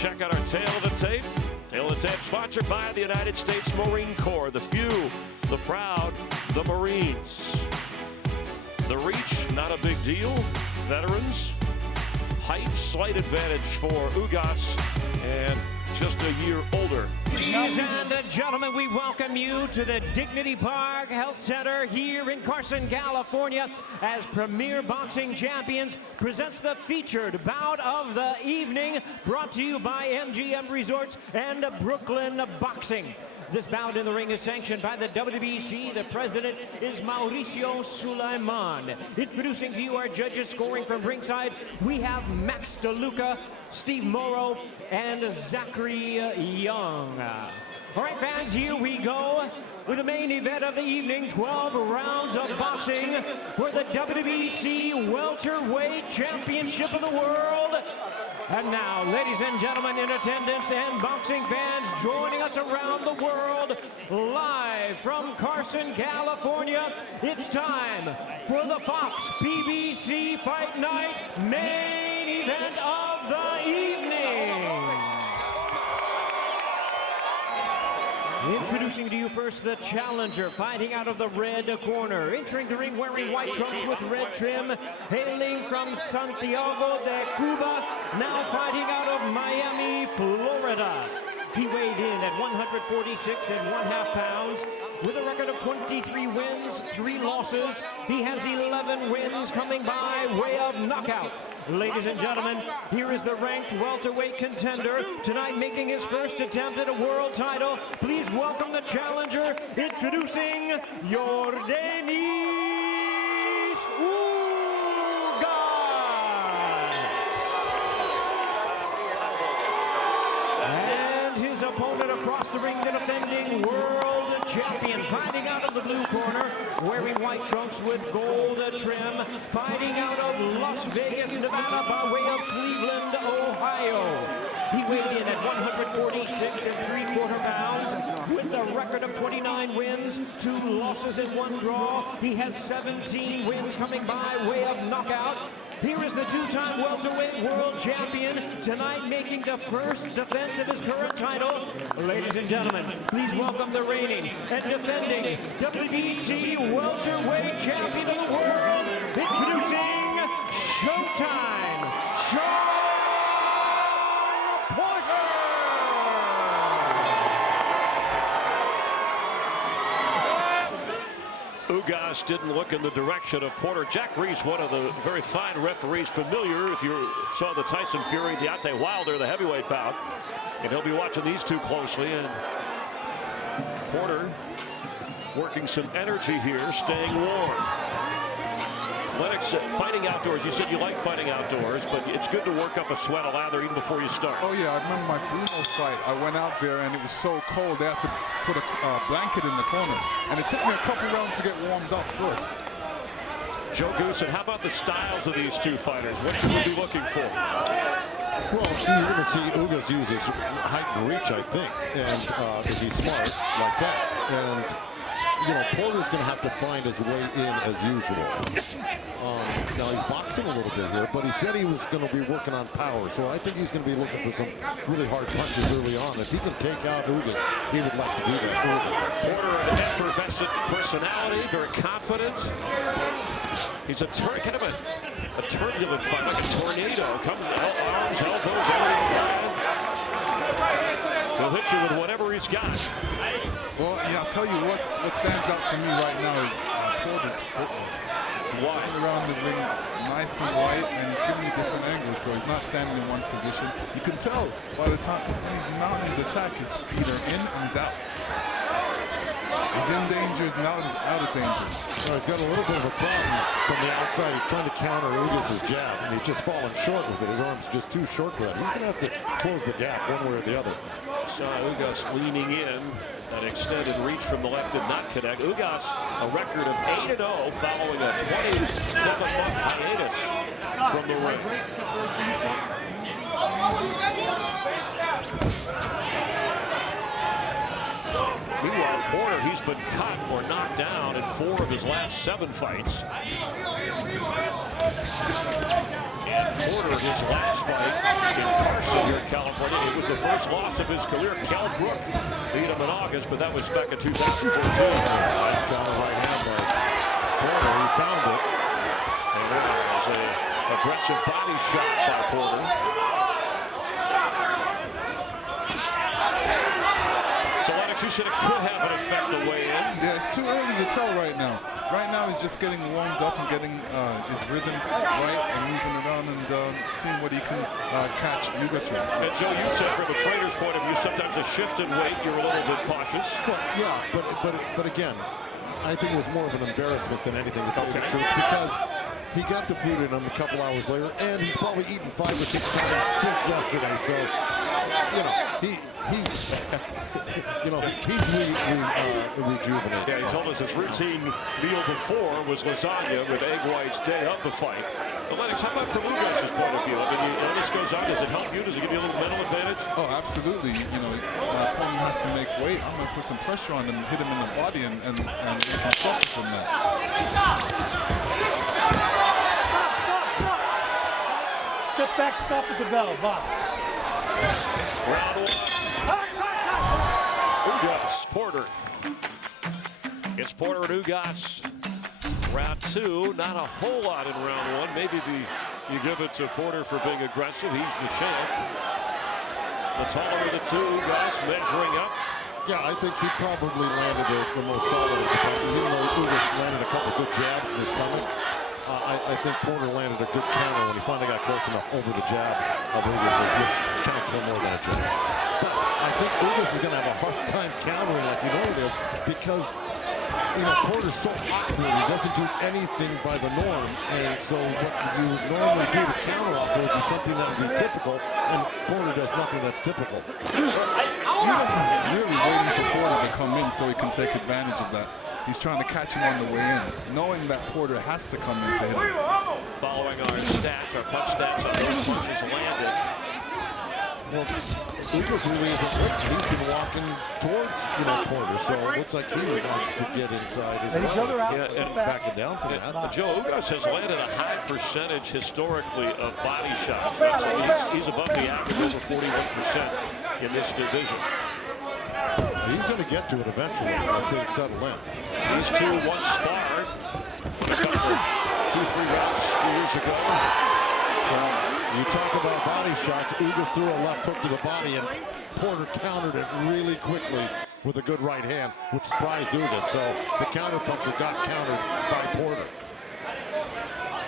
check out our Tale of the Tape. Tale of the Tape sponsored by the United States Marine Corps. The few, the proud, the Marines. The reach, not a big deal. Veterans. Height, slight advantage for Ugas, and just a year older. Ladies and gentlemen, we welcome you to the Dignity Park Health Center here in Carson, California, as Premier Boxing Champions presents the featured bout of the evening, brought to you by MGM Resorts and Brooklyn Boxing. This bout in the ring is sanctioned by the WBC. The president is Mauricio Sulaiman. Introducing to you our judges scoring from ringside, we have Max DeLuca, Steve Morrow, and Zachary Young. All right, fans, here we go with the main event of the evening, 12 rounds of boxing for the WBC Welterweight Championship of the World. And now, ladies and gentlemen in attendance and boxing fans joining us around the world, live from Carson, California, it's time for the Fox PBC Fight Night main event of the evening. Introducing to you first the challenger, fighting out of the red corner. Entering the ring wearing white trunks with red trim, hailing from Santiago de Cuba, now fighting out of Miami, Florida. He weighed in at 146.5 pounds with a record of 23 wins, 3 losses. He has 11 wins coming by way of knockout. Ladies and gentlemen, here is the ranked welterweight contender, tonight making his first attempt at a world title. Please welcome the challenger, introducing Yordenis Ugas. And his opponent across the ring, the defending world champion, fighting out of the blue corner, wearing white trunks with gold trim, fighting out of Las Vegas, Nevada, by way of Cleveland, Ohio. He weighed in at 146.75 pounds with a record of 29 wins, 2 losses and 1 draw. He has 17 wins coming by way of knockout. Here is the 2-time welterweight world champion, tonight making the first defense of his current title. Ladies and gentlemen, please welcome the reigning and defending WBC welterweight champion of the world, introducing Showtime, Shawn Porter. Ugas didn't look in the direction of Porter. Jack Reese, one of the very fine referees, familiar if you saw the Tyson Fury, Deontay Wilder, the heavyweight bout. And he'll be watching these two closely. And Porter working some energy here, staying warm. Lennox, fighting outdoors. You said you like fighting outdoors, but it's good to work up a sweat of lather even before you start. Oh yeah, I remember my Bruno fight. I went out there and it was so cold they had to put a blanket in the corners. And it took me a couple rounds to get warmed up first. Joe Goose, and how about the styles of these two fighters? What should we be looking for? Well, see, you're going to see Ugas use his height and reach, I think, and if he's smart like that. And you know, Porter's going to have to find his way in as usual. Now he's boxing a little bit here, but he said he was going to be working on power. So I think he's going to be looking for some really hard punches early on. If he can take out Ugas, he would like to do that early. Porter, an effervescent personality, very confident. He's a turbulent fighter, like a tornado. Comes arms, elbows, everything flying. He'll hit you with whatever he's got. Well, yeah, I'll tell you what stands out for me right now is Porter's footwork. He's walking around the ring nice and light, and he's giving you different angles, so he's not standing in one position. You can tell by the time when he's mounting his attack, his feet are in and he's out. He's in danger, he's out of danger. So he's got a little bit of a problem from the outside. He's trying to counter Ugas' jab, and he's just falling short with it. His arm's just too short for that. He's going to have to close the gap one way or the other. So Ugas leaning in. That extended reach from the left did not connect. Ugas, a record of 8-0 following a 27-month hiatus from the ring. Meanwhile, Porter, he's been cut or knocked down in 4 of his last 7 fights. And Porter, his last fight in Carson here in California, it was the first loss of his career. Kell Brook beat him in August, but that was back in 2014. Nice down the right hand by Porter. He found it. And there was an aggressive body shot by Porter. So Lennox, you said it could have an effect to weigh in. Yeah, it's too early to tell right now. Right now he's just getting warmed up and getting his rhythm right and moving around and seeing what he can catch Ugas with. And Joe, you said from a trader's point of view, sometimes a shift in weight, you're a little bit cautious. Well, yeah, but again, I think it was more of an embarrassment than anything, to tell you the truth, because he got the food in him a couple hours later, and he's probably eaten 5 or 6 times since yesterday. So, you know, he's rejuvenated. Yeah, he told us his routine meal before was lasagna with egg whites day of the fight. But Lennox, how about from Ugas' point of view? I mean, when this goes on, does it help you? Does it give you a little mental advantage? Oh, absolutely. You know, my opponent has to make weight. I'm going to put some pressure on him, hit him in the body, and he can suffer from that. Step back, stop at the bell, box. Round 1. Ugas, Porter. It's Porter and Ugas. Round 2, not a whole lot in round 1. Maybe you give it to Porter for being aggressive. He's the champ. The taller of the two, Ugas measuring up. Yeah, I think he probably landed the most solid of the punches. Even though Ugas landed a couple good jabs in his stomach, I think Porter landed a good counter when he finally got close enough over the jab of Ugas, which counts for more than a jab. But I think Ugas is going to have a hard time countering like you know it is, because you know, Porter's so popular, he doesn't do anything by the norm, and so what you normally do to counter off would be something that would be typical, and Porter does nothing that's typical. Ugas is really waiting for Porter to come in so he can take advantage of that. He's trying to catch him on the way in, knowing that Porter has to come in to hit him. Following our stats, our punch stats on those punches landed. Well, Ugas really isn't looking. He's been walking towards, Porter, so it looks like he wants to get inside as And these well. other out, Yeah, and backing down for that. Joe, Ugas has landed a high percentage historically of body shots. He's above the average, over 41% in this division. He's going to get to it eventually as things settle in. These two once sparred 2-3 rounds 3 years ago. You talk about body shots. Ugas threw a left hook to the body, and Porter countered it really quickly with a good right hand, which surprised Ugas. So the counterpuncher got countered by Porter.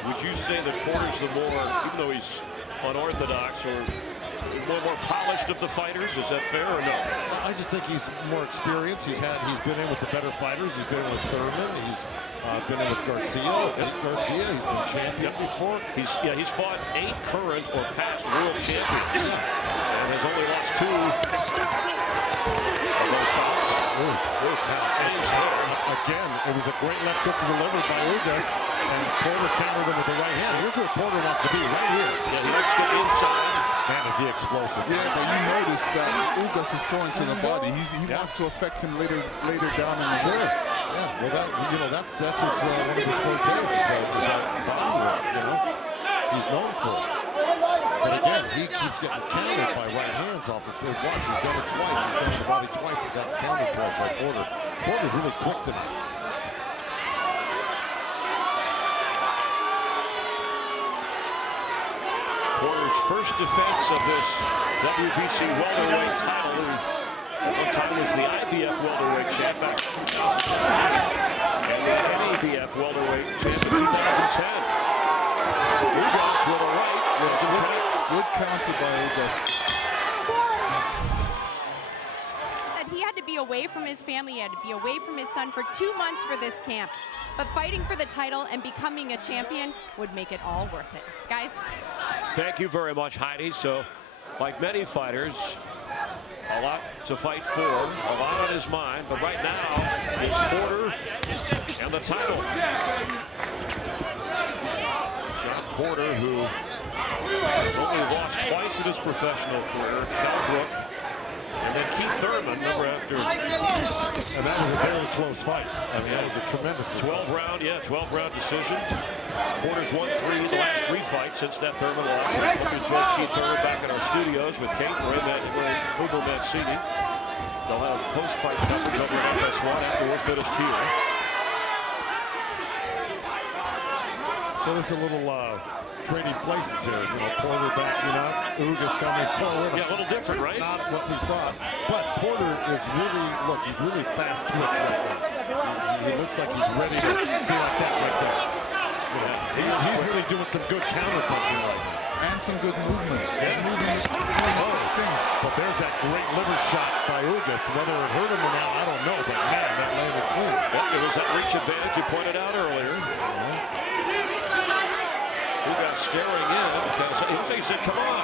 Would you say that Porter's the more, even though he's unorthodox or more polished of the fighters? Is that fair or no? I just think he's more experienced. He's been in with the better fighters. He's been in with Thurman. He's been in with Garcia. He's been champion before. He's fought 8 current or past world champions and has only lost 2 of those bouts. Again, it was a great left hook delivered by Ugas, and Porter countered him with the right hand. Here's where Porter wants to be, right here. Yeah, he likes to get inside. Man, is he explosive. Yeah, but you notice that Ugas is throwing to the body. He wants to affect him later down in the Sure. ring. Yeah, well, that's his, one of his fortes, is that body work, He's known for it. But again, he keeps getting countered by right hands off of big watch. He's done it twice. He's done the body twice. He's got countered twice by Porter. Porter's really quick tonight. Porter's first defense of this WBC welterweight title. One time was the IBF welterweight champ back in 2005. And the NABF welterweight champ in 2010. Ugas with a right. Good counter by Ugas. He had to be away from his family. He had to be away from his son for 2 months for this camp. But fighting for the title and becoming a champion would make it all worth it. Guys. Thank you very much, Heidi. So, like many fighters, a lot to fight for, a lot on his mind. But right now, it's Porter and the title. Shawn Porter, who only lost twice in his professional career. Kell Brook And then Keith Thurman, number after. And that was a very close fight. I mean, that was a tremendous 12-round decision. Porter's won 3 in the last 3 fights since that Thurman loss. We're join Keith Thurman back in our studios with Kate Ray Mancini. They'll have post-fight coverage over at FS1 after we're finished here. So this is a little trading places here. You know, Porter backing up, Ugas coming forward. Yeah, a little different, right? Not what we thought. But Porter is really, look, he's really fast twitch right now. He looks like he's ready to see like that right there. Yeah, he's really doing some good counter punching right now. And some good movement. Things. But there's that great liver shot by Ugas. Whether it hurt him or not, I don't know. But man, that landed clean. Yeah, it was that reach advantage you pointed out earlier. Ugas staring in. He said, come on.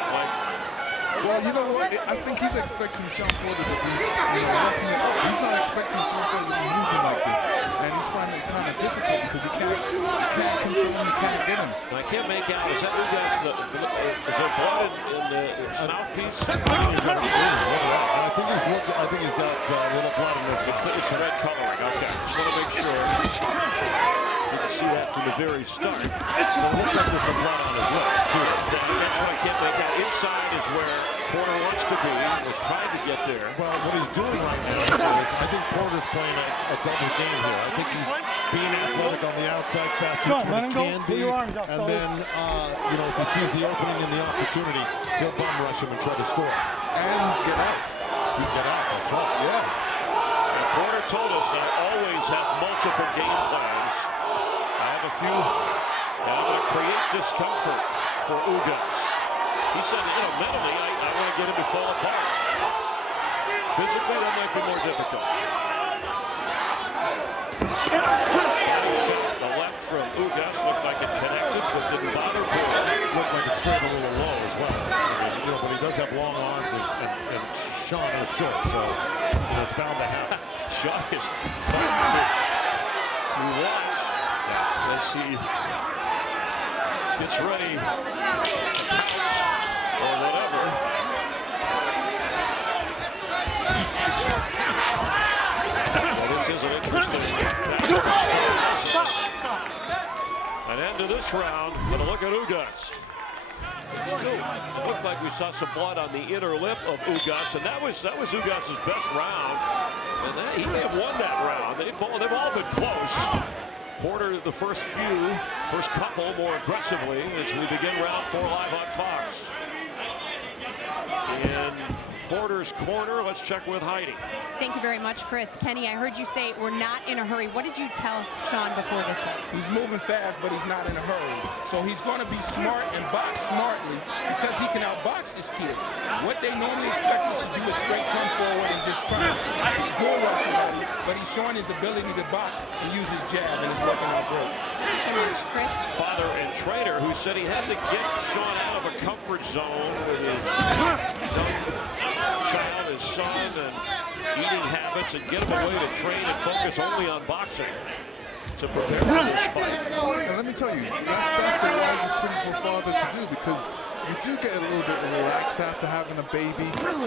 Well, you know what? I think he's expecting Shawn Porter to be, roughing it up. He's not expecting Shawn Porter to be moving like this. And he's finding it kind of difficult because he can't control him, he can't get him. I can't make out. Is that Ugas? Is there blood in his mouthpiece? I think he's got a little blood in his mouth. It's red coloring. Okay. Just want to make sure. You can see that from the very start. It looks like there's some blood on his lips, too. That's what I can't make out. Inside is where Porter wants to be. Was trying to get there. Well, what he's doing right now is I think Porter's playing a double game here. I think he's being athletic on the outside, fast as he can be. And then, if he sees the opening and the opportunity, he'll bum rush him and try to score. And get out. Get out, that's right. Yeah. And Porter told us I always have multiple game plans. I have a few, and I'm going to create discomfort for Ugas. He said, mentally, I want to get him to fall apart. Physically, that might be more difficult. The left from Ugas looked like it connected, but didn't bother Porter. Looked like it straight a little low as well. But he does have long arms, and Shawn is short, so it's bound to happen. Shawn is fun to watch as he gets ready to pounce or whatever. Well, this is an interesting an end to this round. But a look at Ugas. Still looked like we saw some blood on the inner lip of Ugas, and that was Ugas' best round. And he may have won that round. They've all been close. Porter, the first couple more aggressively as we begin round 4 live on Fox. In Porter's corner, let's check with Heidi. Thank you very much, Chris. Kenny, I heard you say we're not in a hurry. What did you tell Shawn before this one? He's moving fast, but he's not in a hurry. So he's going to be smart and box smartly because he can outbox this kid. What they normally expect us to do is straight come forward and just try to bull rush somebody, but he's showing his ability to box and use his jab, and it's working out great. Thanks so much, Chris. Father and trainer who said he had to get Shawn out of a comfort zone with his child, his son, and eating habits, and get him away to train and focus only on boxing to prepare for this fight. And let me tell you, that's the wisest thing for a father to do, because you do get a little bit relaxed after having a baby, and because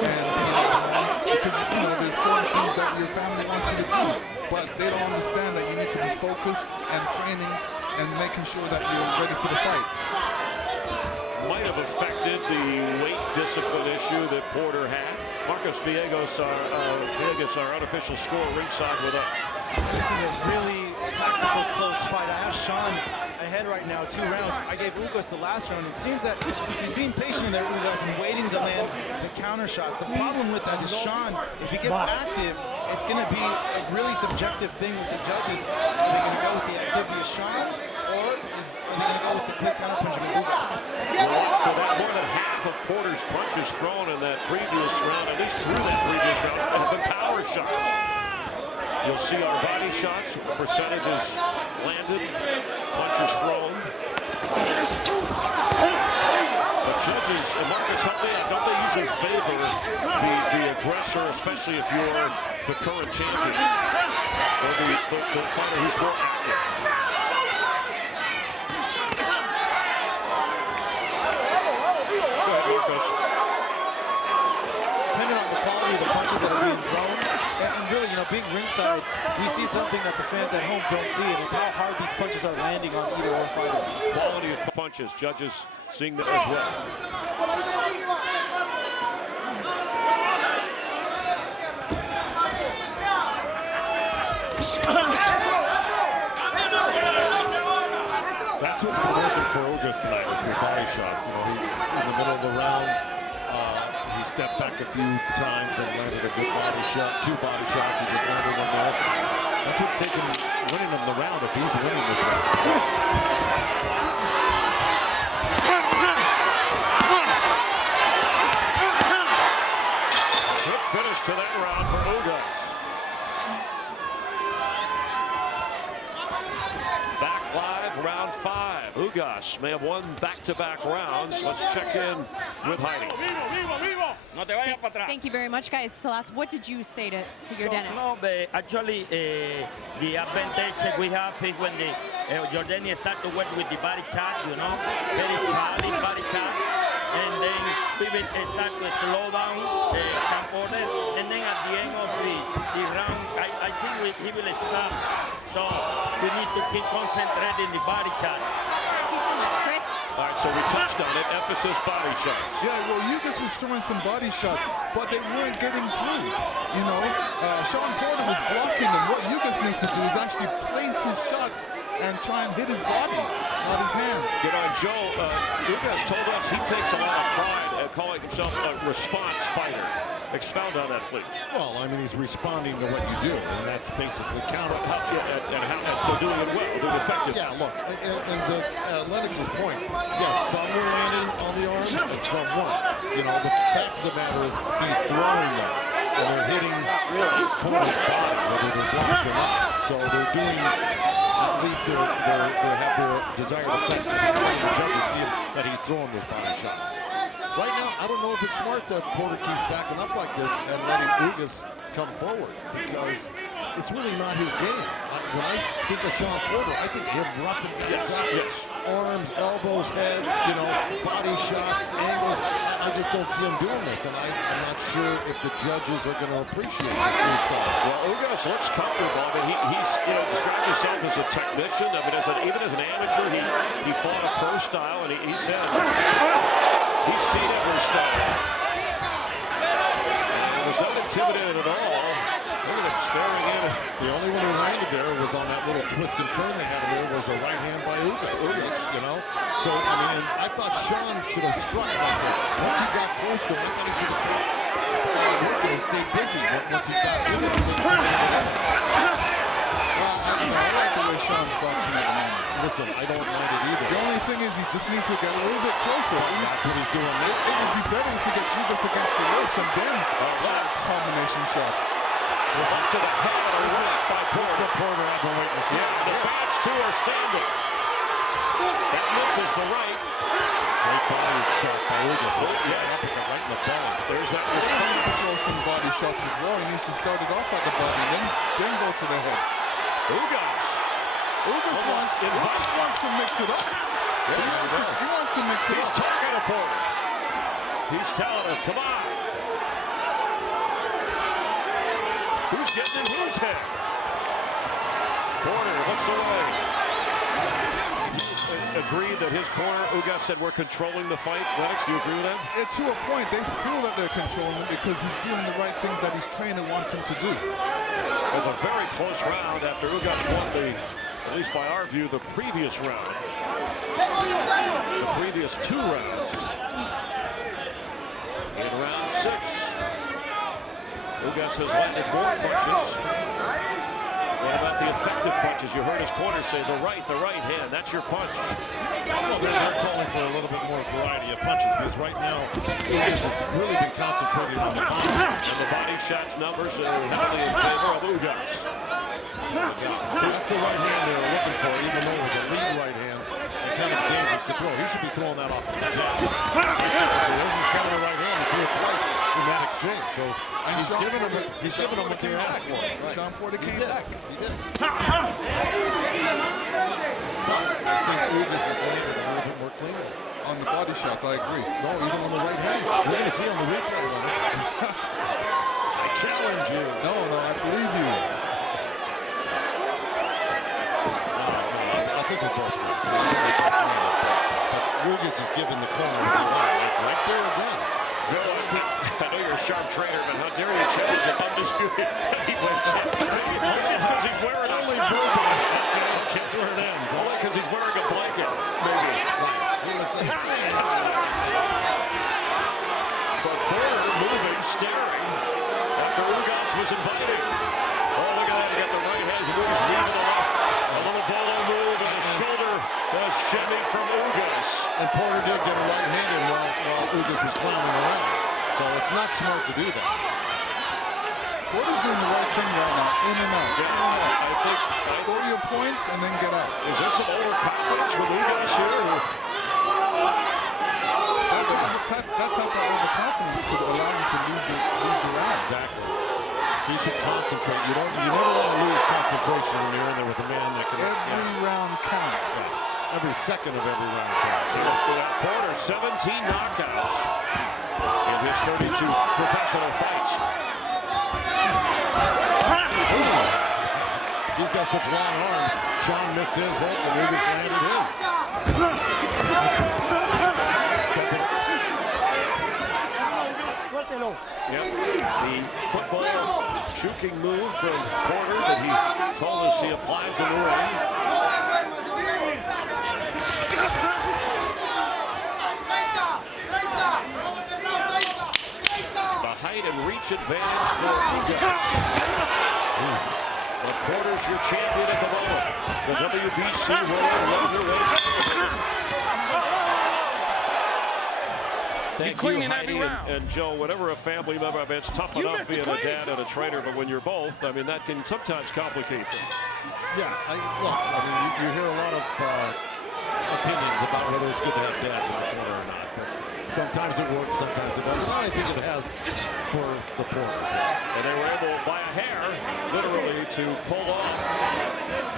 there's certain things that your family wants you to do, but they don't understand that you need to be focused and training and making sure that you're ready for the fight. Might have affected the weight discipline issue that Porter had. Marcos Villegas, our unofficial scorer, ringside with us. This is a really tactical, close fight. I have Shawn ahead right now, 2 rounds. I gave Ugas the last round. It seems that he's being patient in there, Ugas, and waiting to land the counter shots. The problem with that is Shawn, if he gets active, it's going to be a really subjective thing with the judges. Are they going to go with the activity of Shawn, or are they going to go with the quick counter punching of Ugas? So that more than half of Porter's punches thrown in that previous round, at least through that previous round, have been power shots. You'll see our body shots, percentages landed, punches thrown. The judges, Marcus, don't they usually favor the aggressor, especially if you're the current champion, or the fighter who's more active? Depending on the quality of the punches that are being thrown. And really, you know, being ringside, we see something that the fans at home don't see, and it's how hard these punches are landing on either or fighter. Quality of punches, judges seeing that as well. That's what's been working for Ugas tonight, was the body shots. You know, he, in the middle of the round, he stepped back a few times and landed a good body shot, 2 body shots. He just landed one there. That's what's winning him the round if he's winning this round. Good finish to that round for Ugas. Back live, round 5. Ugas may have won back-to-back rounds. Let's check in with Heidi. Thank you very much, guys. Salas, what did you say to Yordenis? No, actually, the advantage we have is when the Yordenis start to work with the body shot, you know, very solid body shot, and then we will start to slow down Shawn Porter, and then at the end of the round, I think he will stop. So we need to keep concentrating the body shot. Thank you so much, Chris. All right, so we touched on it. Emphasis body shots. Yeah, well, Ugas was throwing some body shots, but they weren't getting through. You know, Shawn Porter was blocking them. What Ugas needs to do is actually place his shots and try and hit his body, not his hands. You know, and Joe, Ugas told us he takes a lot of pride at calling himself a response fighter. Expound on that, please. Well, I mean, he's responding to what you do, and that's basically counter. So doing it well, doing it effectively. Yeah, look, and Lennox's point, yes, some were landing on the arms and some weren't. You know, the fact of the matter is he's throwing them, and they're hitting his opponent's body, whether they're blocked or not. So they're doing, at least they have their desired effect. The judges see that he's throwing those body shots. Right now, I don't know if it's smart that Porter keeps backing up like this and letting Ugas come forward, because it's really not his game. When I think of Shawn Porter, I think him roughing arms, elbows, head, you know, body shots, angles. I just don't see him doing this, and I'm not sure if the judges are going to appreciate this new style. Well, Ugas looks comfortable. I mean, he's described himself as a technician. I mean, even as an amateur, he fought a pro style, and he said he's seen every style. He was not intimidated at all. Look at him staring in. The only one who landed there was on that little twist and turn they had there was a right hand by Ugas, you know? So, I mean, I thought Shawn should have struck like that. Once he got close to him, I thought he should have kept working and stayed busy. Once he got busy, I like the way Shawn's boxing at the moment. listen, I don't mind it either. The only thing is he just needs to get a little bit closer. That's what he's doing. It would be better if he gets Ugas against the ropes and then combination shots. Up to the head of the right by Porter. Porter, I've been waiting to see. Yeah, the fans too are standing. That misses the right. Great body shot by Ugas. Yes. Right in the belly. There's that He's trying response. to throw some body shots as well. He needs to start it off at the body, then go to the head. Ugas wants to mix it up. He wants to mix it He's up. talking to Porter. He's telling him, come on. Who's getting in whose head? Porter looks away. Agreed that his corner, Ugas said, we're controlling the fight. Lennox, do you agree with that? To a point, they feel that they're controlling him because he's doing the right things that his trainer wants him to do. It was a very close round after Ugas won the, at least by our view, the previous round. The previous 2 rounds. In round 6, Ugas has landed more punches. What about the effective punches? You heard his corner say, the right hand, that's your punch. Well, they're calling for a little bit more variety of punches because right now, Ugas has really been concentrated on the body. And the body shots numbers are heavily in favor of Ugas. So that's the right hand they were looking for, even though it was a lead right hand. And kind of dangerous to throw. He should be throwing that off the jab. So this is kind of a right hand. He threw it twice in that exchange. So he's giving them what they asked for. Right. Shawn Porter came back. He did. I think Ugas is landed a little bit more cleanly. On the body shots, I agree. No, even on the right hand. We're going to see on the replay, Lennox. challenge you. No, I believe you. I think we're both Ugas is giving the corner right there again. Joe, I know you're a sharp trainer, but how dare you challenge the undisputed heavyweight champion? Because he's wearing only broken. That's where it ends. Only because he's wearing a blanket. Maybe. But Porter moving, staring after Ugas was inviting. Oh, look at that. He got the right hands. Ugas weaving it up. A little bolo move and a shoulder shimmy from Ugas. And Porter did get a right-handed while Ugas was clowning around. So it's not smart to do that. Porter's doing the right thing right now. In and out. Yeah, I think Score your points and then get out. Is there some overconfidence with Ugas here? That type of overconfidence could allow him to lose the round. Exactly. He should concentrate. You never want to lose concentration when you're in there with a man that can. Every round counts. Yeah. Every second of every round counts. Porter, 17 knockouts in his 32 professional fights. He's got such long arms. Shawn missed his hook and Ugas landed his. Yep, the football shuking move from Porter that he told us he applies in the ring. The height and reach advantage for Ugas. But Porter's your champion at the moment. The WBC Welterweight. Thank you, Heidi and Joe. Whenever a family member, I mean, it's tough enough being a dad and a trainer, but when you're both, I mean, that can sometimes complicate things. Yeah, you hear a lot of opinions about whether it's good to have dads in the corner or not. But sometimes it works, sometimes it doesn't. I think it has for the Porters. And they were able, by a hair, literally, to pull off,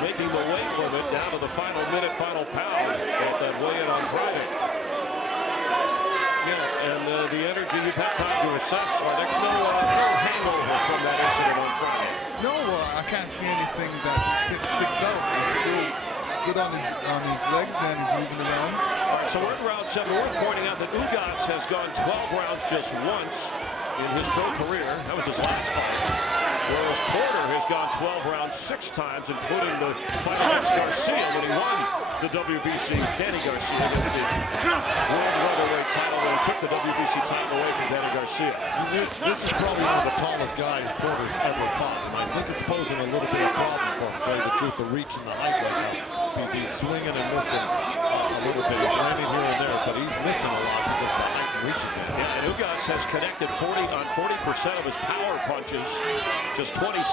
making the weight limit down to the final minute, final pound at that weigh-in on Friday. Yeah, and the energy you've had time to assess. There's no hangover from that incident on Friday. No, I can't see anything that sticks out. He's still good on his legs and he's moving around. All right, so we're in round 7. Worth pointing out that Ugas has gone 12 rounds just once in his pro career. That was his last fight. Whereas Porter has gone 12 rounds 6 times, including the fight against Garcia when he won the WBC. Danny Garcia against the world welterweight title when he took the WBC title away from Danny Garcia. This is probably one of the tallest guys Porter's ever fought. And I think it's posing a little bit of problem for him, to tell you the truth, the reach and the height right now. Because he's swinging and missing a little bit. He's landing here and there, but he's missing a lot because of the height and reach again. Yeah, and Ugas has connected 40% of his power punches, just 26%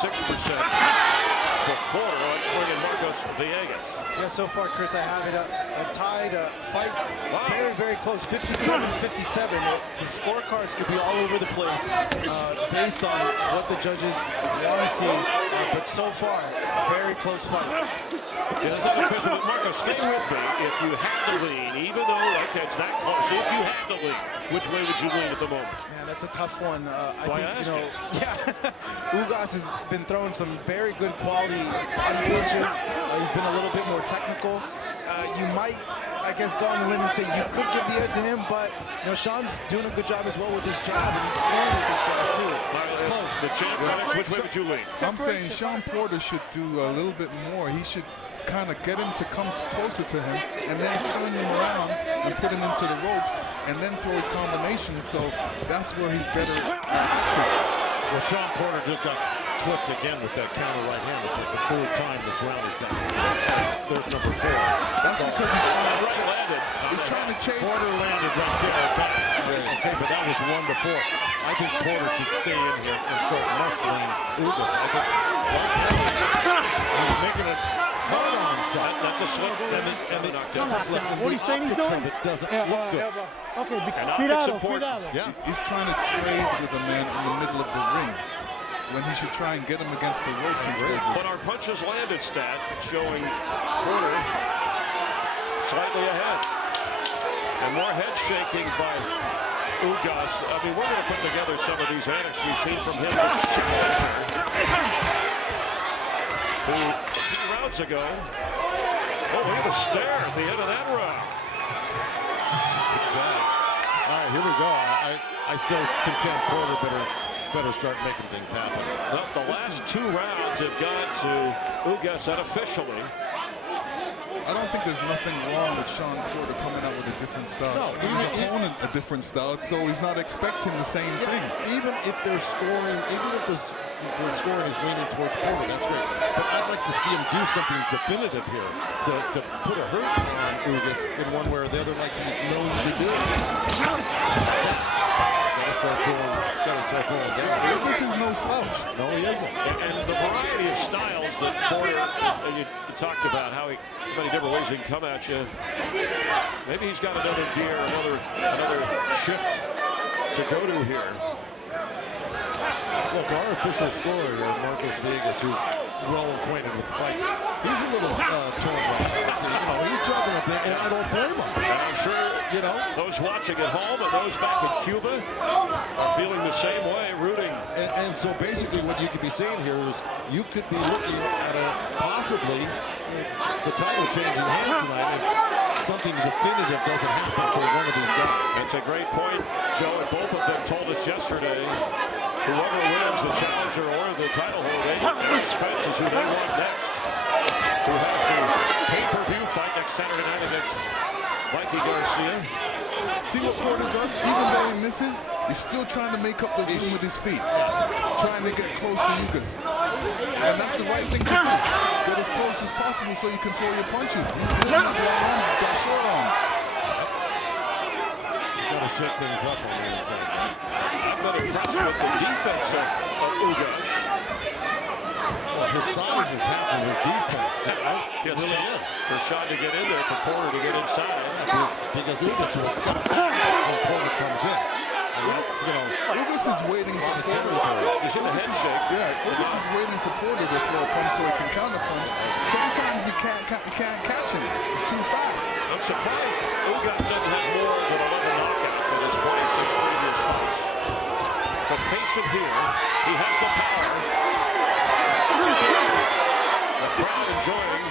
for Porter. Let's bring in Marcos Villegas. Yeah, so far, Chris, I have it a tied fight. Wow. Very, very close. 57-57. The scorecards could be all over the place based on what the judges want to see. But so far, very close fight. It's unofficial, but Marcos, stay with me. If you had to lean, even though, okay, it's that close, if you had to lean, which way would you lean at the moment? Man, that's a tough one. I think, you? Yeah, Ugas has been throwing some very good quality body punches. He's been a little bit more technical. You might, I guess, go on the limb and say you could give the edge to him, but Shawn's doing a good job as well with his jab, and he's scoring with his jab too. It's close. The champ, which way would you lean? I'm saying Shawn Porter should do a little bit more. He should kind of get him to come closer to him and then turn him around and put him into the ropes and then throw his combinations. So that's where he's better. Well, Shawn Porter just got clipped again with that counter right hand. It's like the 3rd time this round he's got. There's number 4. That's because he's landed. He's trying to chase. Porter landed right there. Okay, but that was 1 to 4. I think Porter should stay in here and start muscling Ugas. I think he's making it hard on himself. That's a slip. That's a slip. What are you saying he's doing? It doesn't look good. Okay, cuidado. Yeah. He's trying to trade with a man in the middle of the ring when he should try and get him against the ropes. But our punches landed stat showing Porter slightly ahead. And more head shaking by Ugas. I mean, we're going to put together some of these antics we've seen from him. Who, a few rounds ago. Oh, look at the stare at the end of that round. All right, here we go. I still contend Porter better start making things happen. Well, the last 2 rounds have gone to Ugas unofficially. I don't think there's nothing wrong with Shawn Porter coming out with a different style. No, he's opponent a different style, so he's not expecting the same thing. Even if they're scoring, even if the scoring is leaning towards Porter, that's great. But I'd like to see him do something definitive here to put a hurt on Ugas in one way or the other, like he's known to do. It's got to start going down. Ugas is no slouch. No, he isn't. And the variety of styles that Porter, you talked about how many different ways he can come at you. Maybe he's got another gear, another shift to go to here. Look, our official scorer here, Marcos Vegas, who's well acquainted with fights, he's a little torn up. He's juggling a bit, and I don't blame him. And I'm sure those watching at home and those back in Cuba are feeling the same way, rooting. And so basically what you could be saying here is you could be looking at possibly the title changing hands tonight if something definitive doesn't happen for one of these guys. That's a great point, Joe, and both of them told us yesterday whoever wins the challenger or the title holder, Spence is who they want next. Who has the pay-per-view fight next Saturday night against Mikey Garcia. See what Porter does? Even though he misses, he's still trying to make up the room with his feet. Trying to get close to Ugas. And that's the right thing to do. Get as close as possible so you can throw your punches. He doesn't have long arms, he's got short arms. Got to shake things up on the inside. I'm not impressed with the defense of Ugas. Well, his size is half of his defense. Yes, really is. For Shawn to get in there, for Porter to get inside. Because Ugas will stop when Porter comes in. And that's, Ugas is waiting for the Porter. territory. He's in a head shake. Yeah, Ugas is waiting for Porter to throw a punch so he can counter punch. Sometimes he can't catch him. It's too fast. I'm surprised Ugas doesn't have more than 11 knockouts in his 26 previous fights. But patient here, he has the power. The crowd enjoying.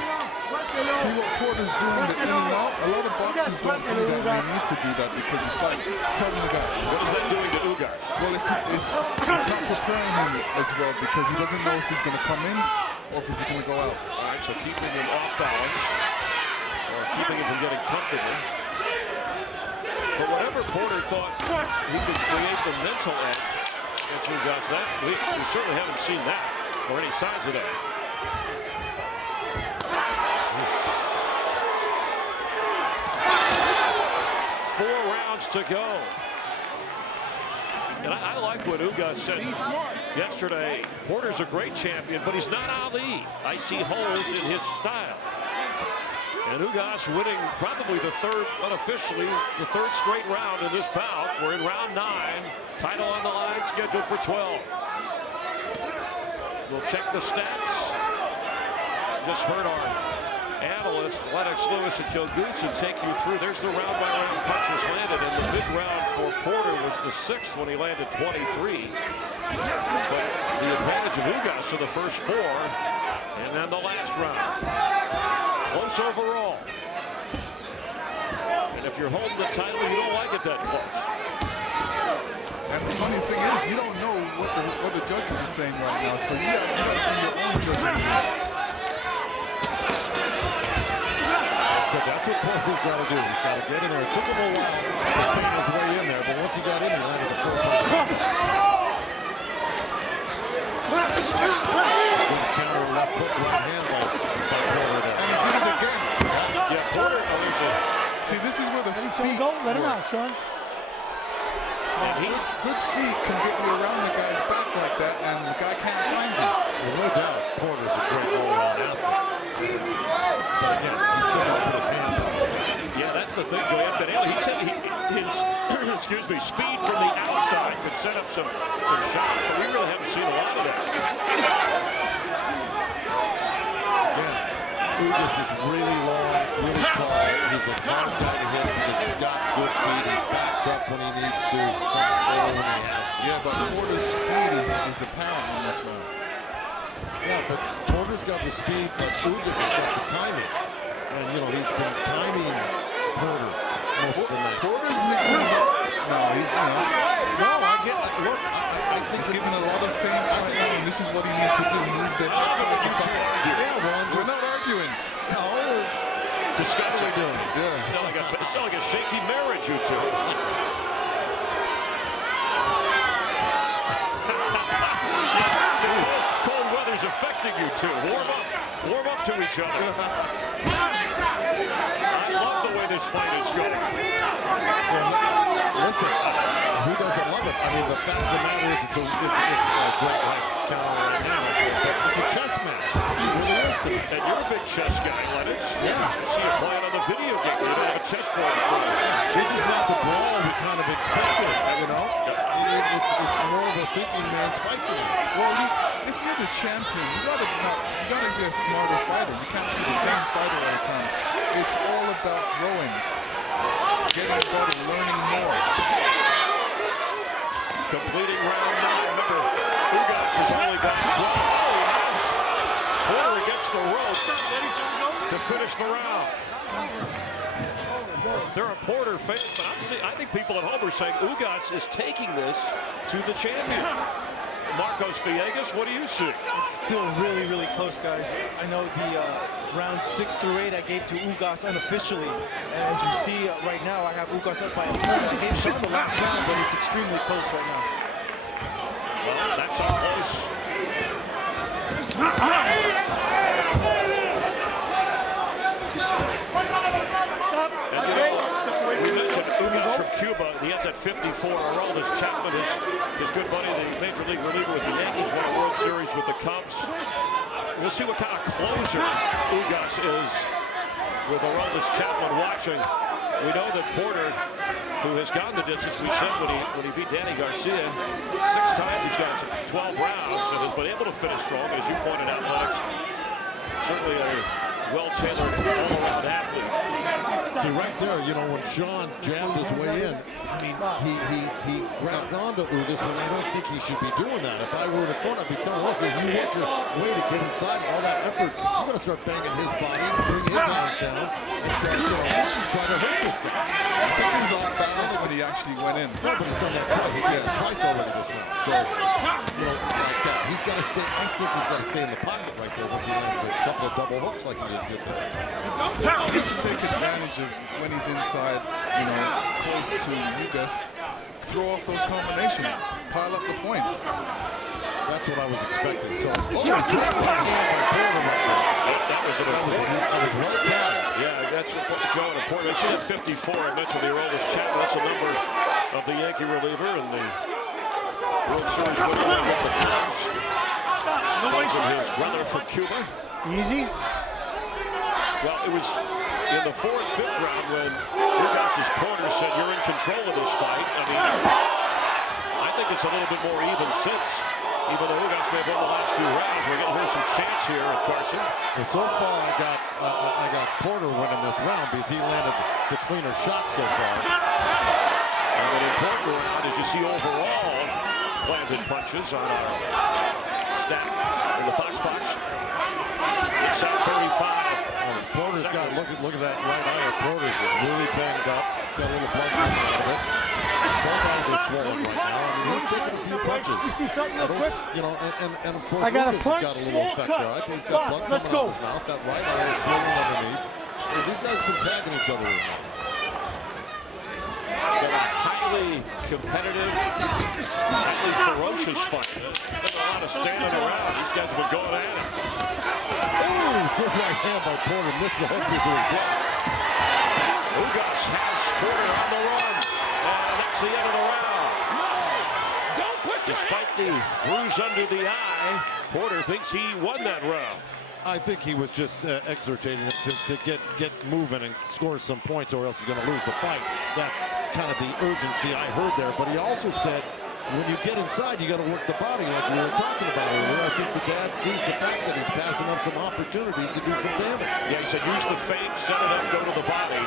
See what Porter's doing the in and out? A lot of boxers don't do that. They need to do that because it's like telling the guy. What is that doing to Ugas? Well, it's not preparing him as well because he doesn't know if he's going to come in or if he's going to go out. All right, so keeping him off balance or keeping him from getting comfortable. But whatever Porter thought he could create the mental edge against Ugas, that we certainly haven't seen that or any signs of that. 4 rounds to go. And I like what Ugas said yesterday. Porter's a great champion, but he's not Ali. I see holes in his style. And Ugas winning probably the third, unofficially, the third straight round in this bout. We're in round 9. Title on the line, scheduled for 12. We'll check the stats. Just heard our analyst, Lennox Lewis and Joe Goose, and take you through. There's the round-by-round punches landed, and the big round for Porter was the 6th when he landed 23. But the advantage of Ugas to the first 4, and then the last round. Close overall. And if you're holding the title, you don't like it that close. And the funny thing is, you don't know what the judges are saying right now, so you gotta be your own judge. So that's what Porter's got to do. He's got to get in there. It took him a while to find his way in there, but once he got in, he landed the first. Good counter left hook, right hand by Porter there. And he did it again. Yeah, Porter. See, this is where the feet go. Let him out, Shawn. Good feet can get you around the guy's back like that, and the guy can't find you. Well, no doubt, Porter's a great all-around athlete. But again, he's still got to put his hands on. Yeah, that's the thing, Joey. He said his excuse me, speed from the outside could set up some shots, but we really haven't seen a lot of that. Again, Ugas is really long, really tall. He's a hard guy to hit because he's got good feet. He backs up when he needs to, comes forward when he has to. Yeah, but Porter's speed is apparent in this one. Yeah, but Porter's got the speed, but Ugas has got the timing. And, you know, he's been timing Porter most of the night. Porter's mixing it up. No, he's not. No, I get it. Look, I think he's giving a lot of feints right now, and this is what he needs to do. Move the side to side. Yeah, well, we're not arguing. No, discussing. Yeah. It's not like a shaky marriage, you two. Cold weather's affecting you two. Warm up to each other. I love the way this fight is going. Listen, who doesn't love it? I mean, the fact of the matter is it's a great light counter right now, but it's a chess match. It really is to me. And you're a big chess guy, Lennox. Yeah. I see you playing on the video game. You don't have a chessboard in front of you. This is not the brawl we kind of expected, you know? It's more of a thinking man's fight to me. Well, if you're the champion, you gotta be a smarter fighter. You can't be the same fighter all the time. It's all about growing, getting better, learning more. Completing round 9. Remember, Ugas has only got 12. Porter against the rope to finish the round. There are Porter fans, but I think people at home are saying Ugas is taking this to the champion. Marcos Villegas, what do you see? It's still really, really close, guys. I know the rounds 6 through 8 I gave to Ugas unofficially. And as you see right now, I have Ugas up by a point. I gave Shawn the last round, but it's extremely close right now. Well, that's how close. And we mentioned Ugas from Cuba. He has that 54. Yordenis Chapter, his good buddy, the Major League reliever with the Yankees, won a World Series with the Cubs. We'll see what kind of closer Ugas is with Yordenis Chapter watching. We know that Porter, who has gone the distance, we said when he beat Danny Garcia, 6 times he's got 12 rounds and has been able to finish strong, as you pointed out, Lennox. Certainly a well-tailored, all-around athlete. See, right there, you know, when Shawn jammed his way in, I mean, he grabbed onto Ugas when I don't think he should be doing that. If I were to front, I'd be telling him, look, if you work your way to get inside all that effort, you're going to start banging his body, bring his hands down, and try to hurt this guy. I think he was off balance when he actually went in. No, but he's done that twice. He did it twice already this round. So, you know, like that. He's got to stay, I think he's got to stay in the pocket right there once he lands a couple of double hooks like he just did there. He needs to take advantage of when he's inside, you know, close to Ugas. Throw off those combinations, pile up the points. That's what I was expecting. So, That was well timed. Yeah, that's Joe important. She has 54. I mentioned the Yordenis Chapter. That's the number of the Yankee reliever and the World Series winner with the Cubs. His brother from Cuba. Easy. Well, it was in the 4th, 5th round when Ugas' corner said, "You're in control of this fight." I mean, I think it's a little bit more even since. Even though Ugas may have won the last few rounds, we're getting some chance here at Carson. Well, so far I got Porter winning this round because he landed the cleaner shot so far. And an important round, as you see overall, planted punches on our stat in the Fox box. It's at 35. Porter's got, look at that right eye of Porter's is really banged up. It's got a little blood coming out of it. Both eyes are swollen right now. I mean, he's taking a few punches. You see something real quick? You know, and of course, I got a Ugas punch, has got a little small effect cut. there. I think he's got blood Let's coming out go. of his mouth. That right eye is swollen underneath. Hey, these guys have been tagging each other right now. Got a highly competitive, highly ferocious fight. There's a lot of standing around. These guys have been going at it. Oh, good right hand by Porter. Missed the hook because it was blocked. Ugas has Porter on the run. And that's the end of the round. Despite the bruise under the eye, Porter thinks he won that round. I think he was just exhortating him to get moving and score some points or else he's going to lose the fight. That's kind of the urgency I heard there. But he also said, when you get inside, you got to work the body like we were talking about earlier. I think the dad sees the fact that he's passing up some opportunities to do some damage. Yeah, he said use the feint, set it up, go to the body.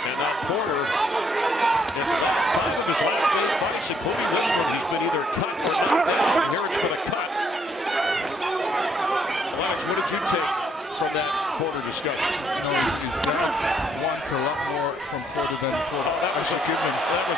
And now Porter, in 5 of his last 8 fights, including this one, he's been either cut or knocked down. Here it's been a cut. Lennox, what did you take from that Porter discussion? His dad wants a lot more from Porter than Porter. That was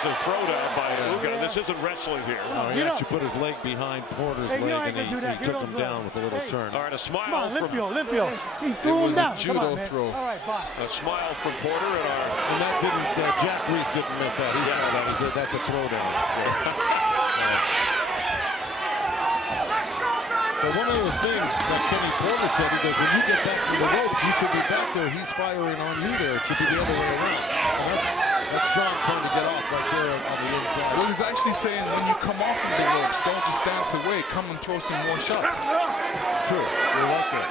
a throwdown by Ugas. This isn't wrestling here. He actually put his leg behind Porter's leg, and he took him down with a little turn. All right, a smile Come on, from Limpio. He threw him down. Come on, man. throw. All right, box. a smile from Porter, And that didn't. Jack Reese didn't miss that. He saw that. He said that's a throwdown. But one of the things that Kenny Porter said, he goes, when you get back to the ropes, you should be back there. He's firing on you there. It should be the other way around. And that's Shawn trying to get off right there on the inside. Well, he's actually saying when you come off of the ropes, don't just dance away. Come and throw some more shots. True. You're right there.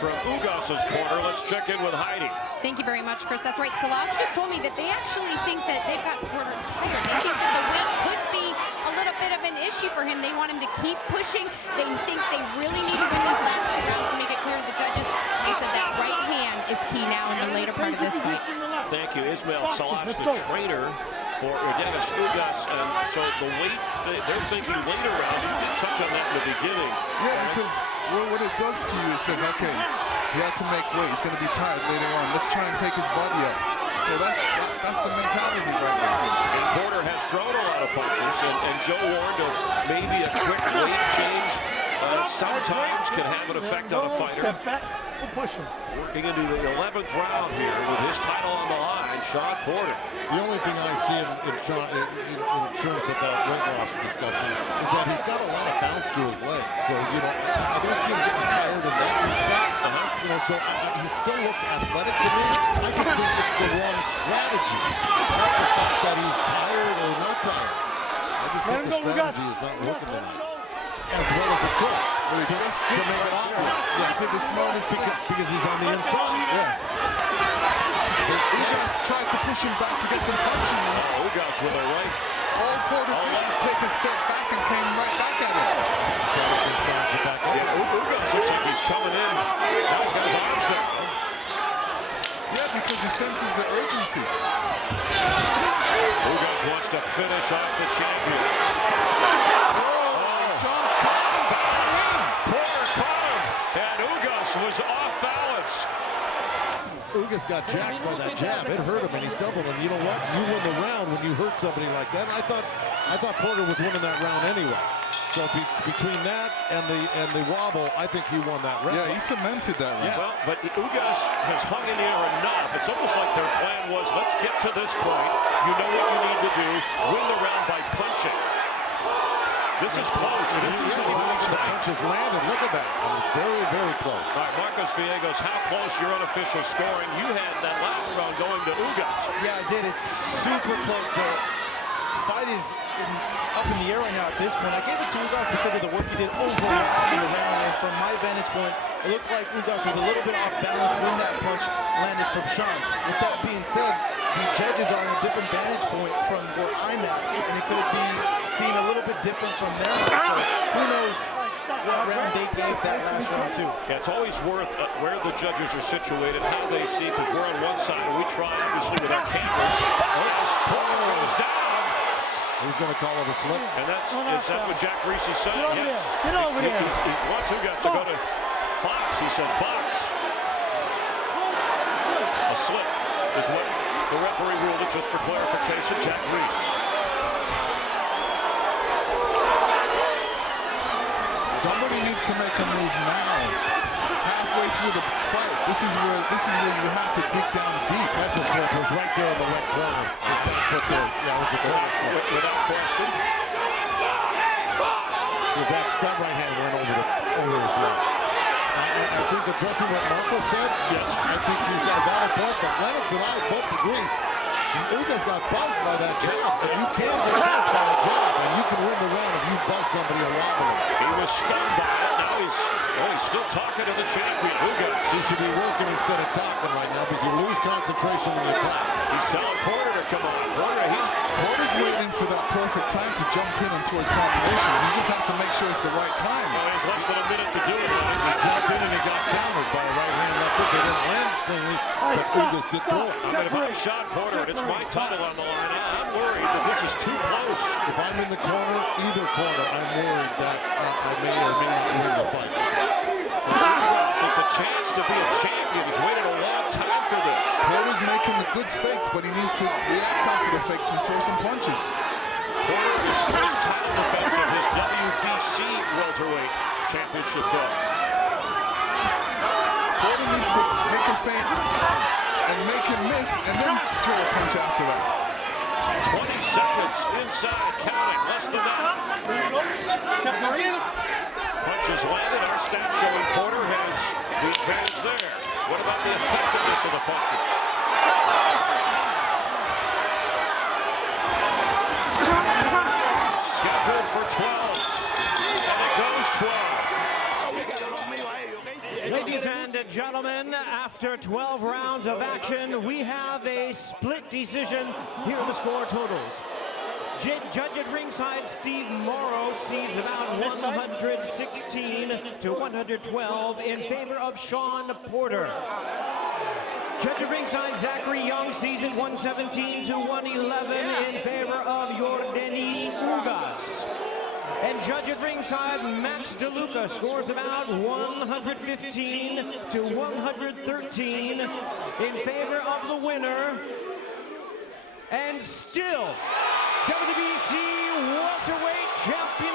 from Ugas's corner. Let's check in with Heidi. Thank you very much, Chris. That's right. Salas just told me that they actually think that they've got Porter tired. They think that the weight could be a little bit of an issue for him. They want him to keep pushing. They think they really need to win these last 2 rounds to make it clear to the judges. They said that right hand is key now in the later part of this fight. Thank you, Ismail Salas, the trainer for Yordenis Ugas. And so the weight, they're thinking later rounds. You didn't touch on that in the beginning. Yeah, because what it does to you, it says, okay, he had to make weight. He's going to be tired later on. Let's try and take his body up. So that's the mentality right now. And Porter has thrown a lot of punches, and Joe warned of maybe a quick weight change sometimes can have an effect on a fighter. Step back, we'll push him. Working into the 11th round here with his title on the line, Shawn Porter. The only thing I see in terms of that weight loss discussion is that he's got a lot of bounce to his legs. So, you know, I don't see him getting tired in that respect. You know, so he still looks athletic to me. I just think it's the wrong strategy. It's not the fact that he's tired or not tired. I just think the strategy is not working there as well as it could. Well, to make it obvious. Yeah, did the smartest thing. Because he's on the inside. Yeah. Ugas tried to push him back to get some punching. Ugas with a right. All Porter did was take a step back and came right back at him. Yeah, Ugas looks like he's coming in. Now he's got his arms down. Yeah, because he senses the urgency. Ugas wants to finish off the champion. Shawn caught him back in the ring. Porter caught him, and Ugas was off balance. Ugas got jacked by that jab. It hurt him, and he stumbled. And you know what? You win the round when you hurt somebody like that. And I thought Porter was winning that round anyway. So between that and the wobble, I think he won that round. Yeah, he cemented that round. Yeah. Well, but Ugas has hung in there enough. It's almost like their plan was, let's get to this point. You know what you need to do. Win the round by punching. This is close. This is a close the fight. punches landed. Look at that. Very, very close. All right, Marcos Villegas, how close your unofficial scoring? You had that last round going to Ugas. Yeah, I did. It's super close. The fight is up in the air right now at this point. I gave it to Ugas because of the work he did overall in the round. And from my vantage point, it looked like Ugas was a little bit off balance when that punch landed from Shawn. With that being said, the judges are in a different vantage point from where I'm at, and it could be seen a little bit different from them. So who knows what round they gave that last round to. Yeah, it's always worth where the judges are situated, how they see, because we're on one side and we try, obviously, with our cameras. As Porter goes down. He's going to call it a slip. And that's what Jack Reese is saying. Get over there. Get over there. He wants Ugas to go to box. He says box. A slip is what the referee ruled it, just for clarification. Jack Reese. Somebody needs to make a move now. Halfway through the fight. This is where you have to dig down deep. That's a slip. It was right there in the red corner. His back foot there. Yeah, it was a total slip. Without question. Because that right hand went over his glove. I think addressing what Marco said, yes. I think he's got a valid point, but Lennox and I both agree. Ugas got buzzed by that jab, but you can't get buzzed by a jab, and you can win the round if you buzz somebody or wobble him. He was stunned by it. Now he's still talking to the champion, Ugas. He should be working instead of talking right now because you lose concentration when you talk. He's telling Porter to come on. Porter's waiting for that perfect time to jump in and towards combinations. You just have to make sure it's the right time. Well, there's less than a minute to do it. He jumped in and he got countered by a right hand left hook. They didn't land cleanly, but Ugas did throw it. I mean, if I'm Shawn Porter and it's my title on the line, I'm worried that this is too close. If I'm in the corner, either corner, I'm worried that I may or may not win the fight. It's a chance to be a champion. He's waited a long time for this. Porter's making the good fakes, but he needs to react after the fakes and throw some punches. Porter is first title defense of his WBC welterweight championship belt. Porter needs to make him feint and make him miss, and then throw a punch after that. 20 seconds inside, counting, less than that. Punches landed. Our stats showing Porter has the advantage there. What about the effectiveness of the punches? Scheduled for 12. And it goes 12. Ladies and gentlemen, after 12 rounds of action, we have a split decision. Here are the score totals. Judge at ringside, Steve Morrow, sees the bout 116 to 112 in favor of Shawn Porter. Judge at ringside, Zachary Young, sees it 117 to 111 in favor of Yordenis Ugas. And judge at ringside, Max DeLuca, scores the bout 115 to 113 in favor of the winner. And still, WBC welterweight champion